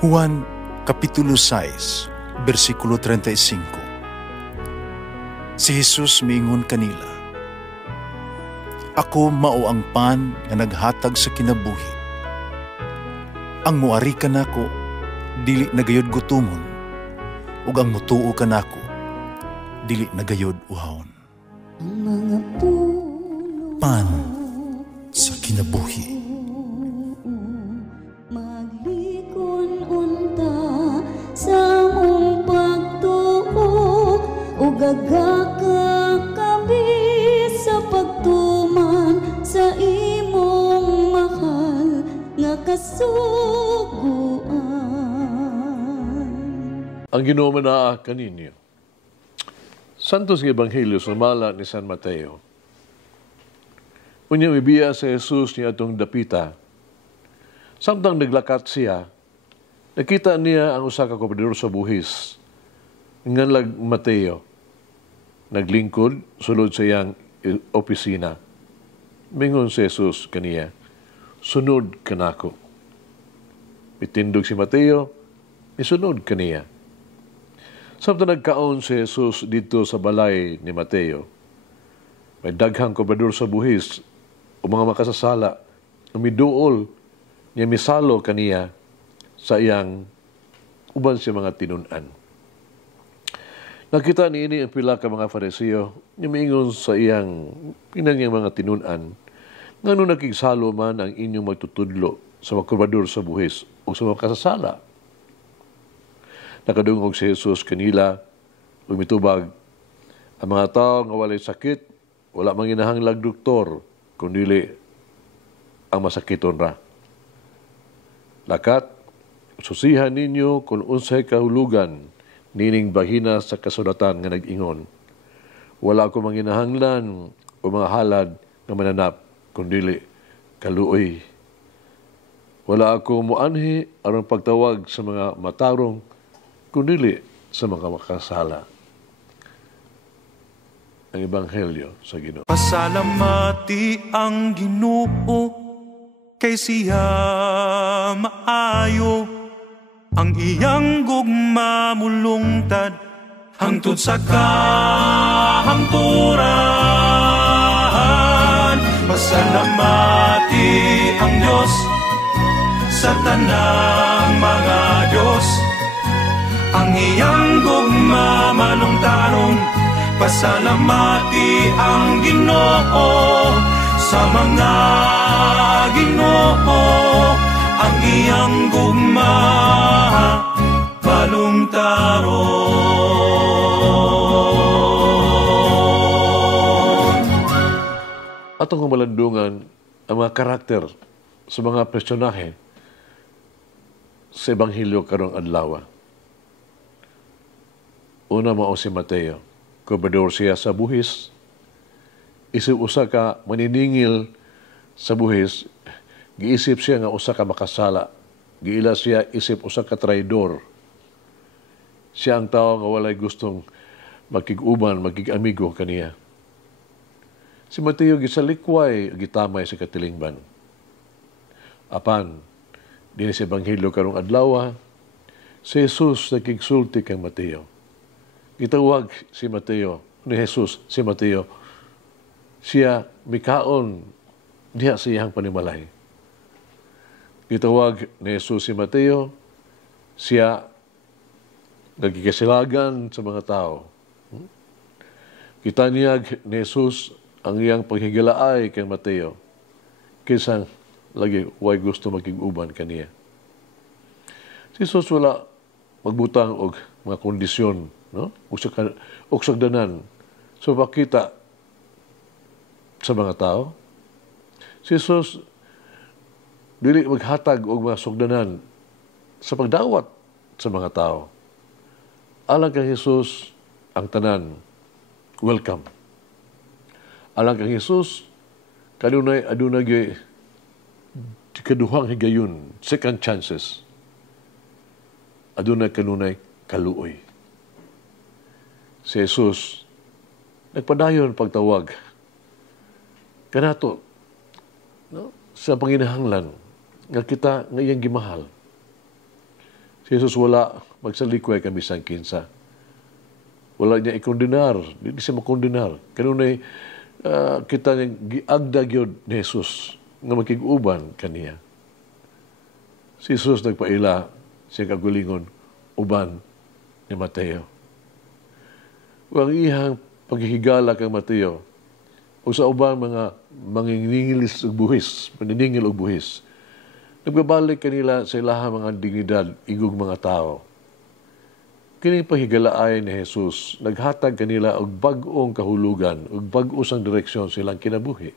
Juan Kapitulo 6, versikulo 35. Si Jesus miingon kanila, "Ako mao ang pan nga naghatag sa kinabuhi. Ang muari kanako dili nagayod gutumon, ug ang mutuo kanako dili nagayod uhawon." Ang mga puno Pan sa kinabuhi. maglikon unta sa mong pagtuo ug gagakabi sa pagtuman sa imong mahal nga kasuguan. Ang Ginoo manaa kaninyo. Santos nga Ebanghelyo sumala ni San Mateo. Unyang ibiya sa Jesus niya atong dapita. Samtang naglakat siya, nakita niya ang usa ka gobernador sa buhis. Nganlag Mateo. Naglingkod sulod sa iyang opisina. Mingon si Jesus kaniya, "Sunod kanako." Itindog si Mateo, isunod kaniya. Samtang nagkaon si Jesus dito sa balay ni Mateo, may daghang gobernador sa buhis o mga makasasala na miduol niya misalo kaniya sa iyang uban siya mga tinunan. Nakita niini ang pila ka mga Fariseo niya miingon sa iyang pinangyang mga tinunan ngano nakigsalo man ang inyong magtutudlo sa mga gobernador sa buhis o sa mga kasasala. Nakadungog si Jesus kanila ug mitubag, ang mga tao nga walay sakit wala manginahanglag doktor kundi ang masakiton ra. Lakat, susihan ninyo kung unsay kahulugan nining bahina sa kasulatan nga nag-ingon. Wala ako manginahanglan o mga halad nga mananap kundi kaluoy. Wala ako muanhi aron pagtawag sa mga matarong kundi sa mga makasala. Ang Ebanghelyo sa Ginoo. Pasalamati ang Ginoo kay siya maayo, ang iyang gugma mulungtad hangtod sa kahangturan. Pasalamati ang Diyos sa tanang mga Diyos, ang iyang gugma malungtaron. Pasalamati ang Ginoo sa mga Ginoo, ang iyang gugma balungtaron. Atong kumalandungan ang mga karakter sa mga personahe sa Ebanghelyo karong adlaw. Una mao si Mateo. Gobernador siya sa buhis. Isip usa ka maniningil sa buhis. Giisip siya nga usa ka makasala. Giila siya isip usa ka traidor. Siya ang tao nga walay gustong makig-uban, makig-amigo kaniya. Si Mateo gisalikway, gitamay sa katilingban. Apan, din sa Ebanghelyo karong adlaw, si Jesus nakigsulti kang Mateo. Gitawag si Mateo, ni Jesus si Mateo, siya mikaon diha sa iyang panimalay. Gitawag ni Jesus si Mateo, siya nagkikasilagan sa mga tao. Kitanyag ni Jesus ang iyang paghigalaay kay Mateo, kaysa lagi way gusto maging-uban kaniya. Si Jesus wala magbutang og mga kondisyon, no? Uksagdanan so pakita sa mga tao. Si Jesus dili maghatag og mga sugdanan sa pagdawat sa mga tao. Alang kang Jesus ang tanan welcome. Alang kang Jesus kanunay aduna gyud kaduhang higayon, second chances. Aduna kanunay kaluoy. Si Jesus nagpadayon pagtawag kanato, no? Sa panginahanglan nga kita nga iyang gimahal. Si Jesus wala magsalikway kami sang kinsa. Wala niya ikondenar, di siya makondenar. Kanunay kita niya giagdag yun ni Jesus nga makiguban kaniya. Si Jesus nagpaila siya kagulingon uban ni Mateo. Ang ihang paghihigala kang Mateo o sa uban mga mangingilis og buhis, maniningil og buhis. Nagbabalik kanila sa ilahang mga dignidad, igong mga tao. Kini pahigalaay ni Jesus, naghatag kanila og bag-ong kahulugan, og bag-o sang direksyon silang kinabuhi.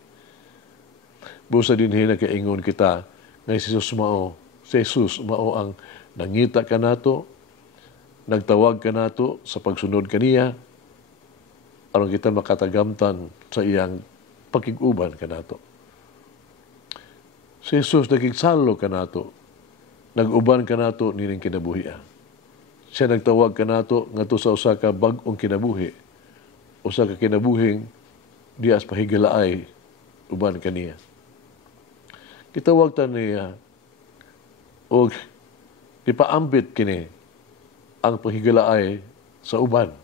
Busa din nakaingon kita, nga si Jesus mao ang nangita ka nato, nagtawag ka nato sa pagsunod kaniya, aron kita makatagamtan sa iyang pakiguban ka nato. Si Jesus nagigsalo ka nato, nag-uban ka nato nining kinabuhi. Siya nagtawag ka nato ngadto sa usa ka bag-ong kinabuhi. Usa ka kinabuhing dias pahigalaay uban kaniya. Gitawag ta niya og gipaambit kini ang pahigalaay sa uban.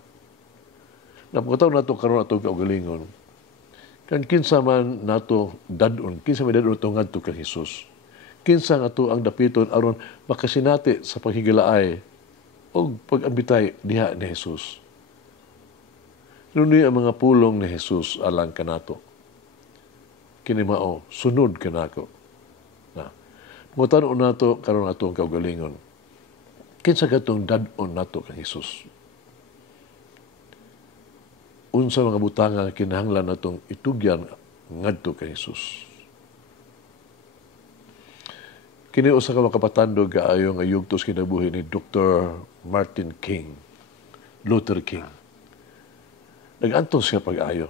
Napakataw nato karon atong kaugalingon. Kan kinsa man nato dadon, kinsa man dadon to ngadto kang Hesus. Kinsa nato ang dapiton aron makasinati sa pahigalaay o pag-ambitay diha ni Jesus. Nunoy ang mga pulong ni Jesus alang kanato. Kini mao, sunod kanako. Na. Mutan-on nato karon atong kaugalingon. Kinsa katong dad-on nato kang Jesus. Unsa mga butanga kinahanglan natong itugyan ngadto kang Jesus. Kini usa ka makapatandog kaayo nga yugtos kinabuhi ni Dr. Martin King, Luther King. Nag-antos siya pag-ayo.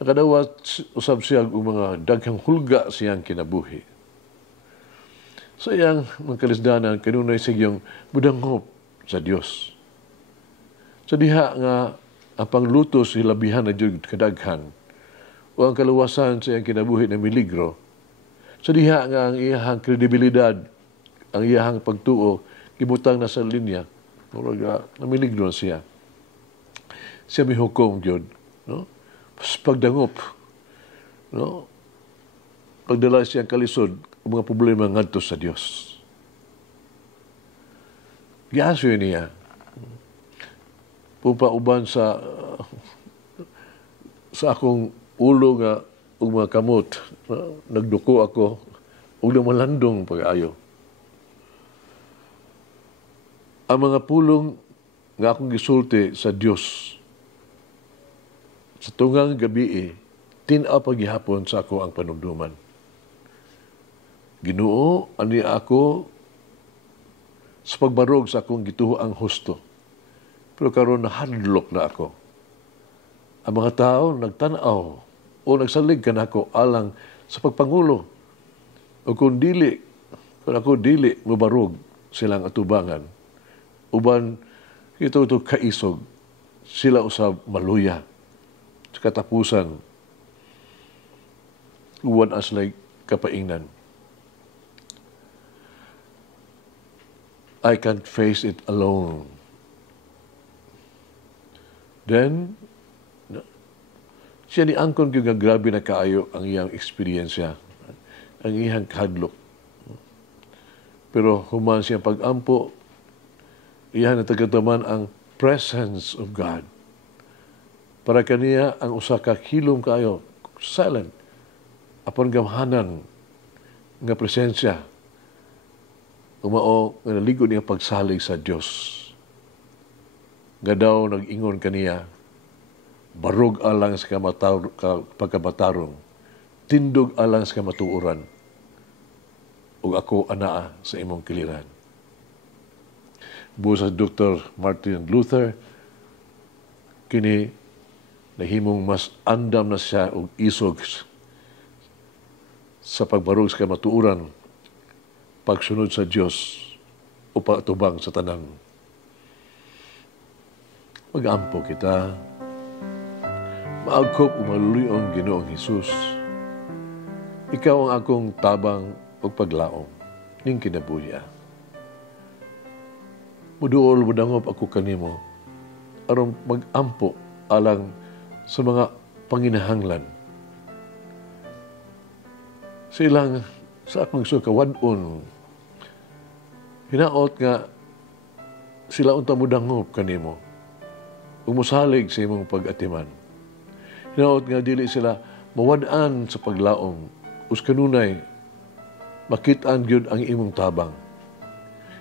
Nakadawat usab siya og mga daghang hulga siyang kinabuhi. Sa iyang mga kalisdanan, kanunay siyang budanghop sa Dios. Sa diha nga ang panglutos hilabihan na jud kadaghan o ang kaluwasan sa iyang kinabuhi na miligro. Sa diha nga ang iyahang kredibilidad, ang iyahang pagtuo, gibutang na sa linya, namiligro siya. Siya may hukom yun. No? Pagdangop, no? Pagdala siyang kalisod, ang mga problema ngadto sa Dios. Giaso niya. Pupauban sa akong ulo nga ug mga kamot, nagduko ako ug lumalandong pag-ayo. Ang mga pulong nga akong gisulti sa Dios sa tungang gabi, tin-aw paghihapon sa ako ang panumduman. Ginoo, ani ako sa pagbarog sa akong gituho ang husto. Pero karon nahadlok na ako. Ang mga tao nagtanaw o nagsalig ka na ako alang sa pagpangulo. O kung ako dili, mabarog silang atubangan. Uban, ito kaisog, sila usab maluya. Sa katapusan, uwan aslay kapaingnan. I can't face it alone. Then, siya ni angkon yung grabe na kaayo ang iyang eksperyensya, ang iyang kahadlok. Pero human siyang pag-ampo, iyan na tagataman ang presence of God. Para kaniya ang usa ka hilom kaayo, silent, apon gamhanan nga presensya, umao nga naligo niya pagsalig sa Dios. Nga daw nag-ingon kaniya, barog alang sa pagkabatarong, tindog alang sa matuuran, ug ako anaa sa imong kiliran. Busa Dr. Martin Luther, kini nahimong mas andam na siya og isog sa pagbarog sa matuuran, pagsunod sa Dios o patubang sa tanan. Mag-ampo kita, maagkop umaluliong Ginoong Hesus. Ikaw ang akong tabang o paglaom ning kinabuhi. Muduol mudangop ako kanimo aron magampo alang sa mga panginahanglan. Silang sa akong sukawadon, hinaot nga sila unta mudangop kanimo, umusalig sa imong pag-atiman. Hinaot nga dili sila mawad-an sa paglaom, us kanunay makit-an gyud ang imong tabang.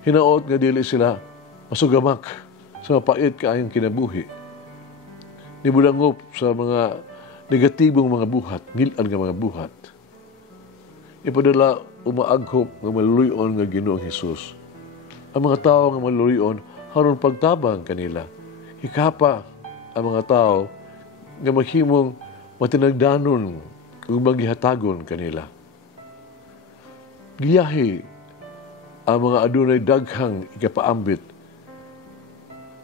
Hinaot nga dili sila masugamak sa mapait kaayong kinabuhi. Nibudangop sa mga negatibong mga buhat, ngilan nga mga buhat. Ipadala umaaghop nga maluluyon nga Ginoong Hesus. Ang mga tao nga maluluyon haron pagtabang kanila. Hikapa ang mga tao nga maghimong matinagdanon kung maghihatagon kanila. Giyahi ang mga adunay daghang ikapaambit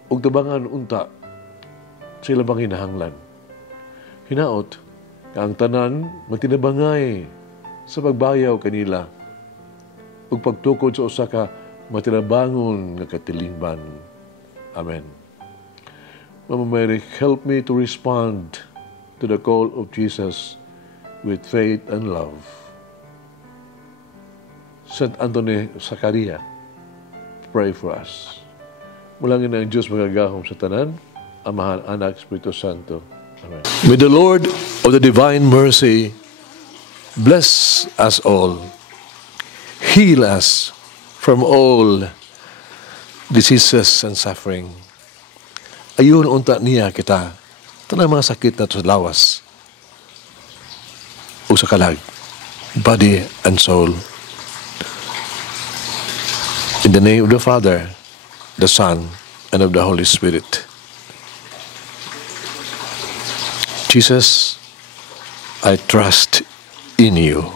ug tabangan unta sila bang hinahanglan. Hinaot nga ang tanan matinabangay sa pagbayaw kanila ug pagtukod sa usa ka matinabangon nga katilingban. Amen. Mama Mary, help me to respond to the call of Jesus with faith and love. Saint Anthony Zacaria, pray for us. Mulangin ang Diyos magagahom sa tanan, Amahan, Anak, Espiritu Santo. Amen. May the Lord of the divine mercy bless us all, heal us from all diseases and suffering. Ayun unta niya kita, tanang mga sakit na sa lawas o sa kalag, body and soul. In the name of the Father, the Son, and of the Holy Spirit. Jesus, I trust in you.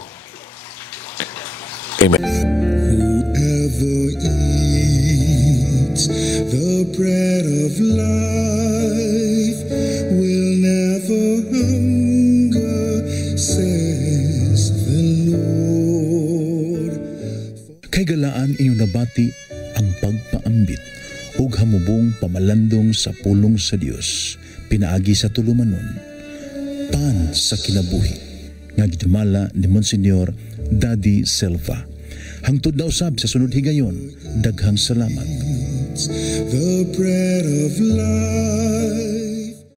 Amen. Whoever eats the bread of life will never hunger, says the Lord. Kay galaan inyong nabati ang pagpaambit ug hamubong pamalandong sa pulong sa Dios pinaagi sa tulumanon. Pan sa kinabuhi nga gidumala ni Monsignor Daddy Silva. Hangtod na usab sa sunod higayon, daghang salamat. The bread of life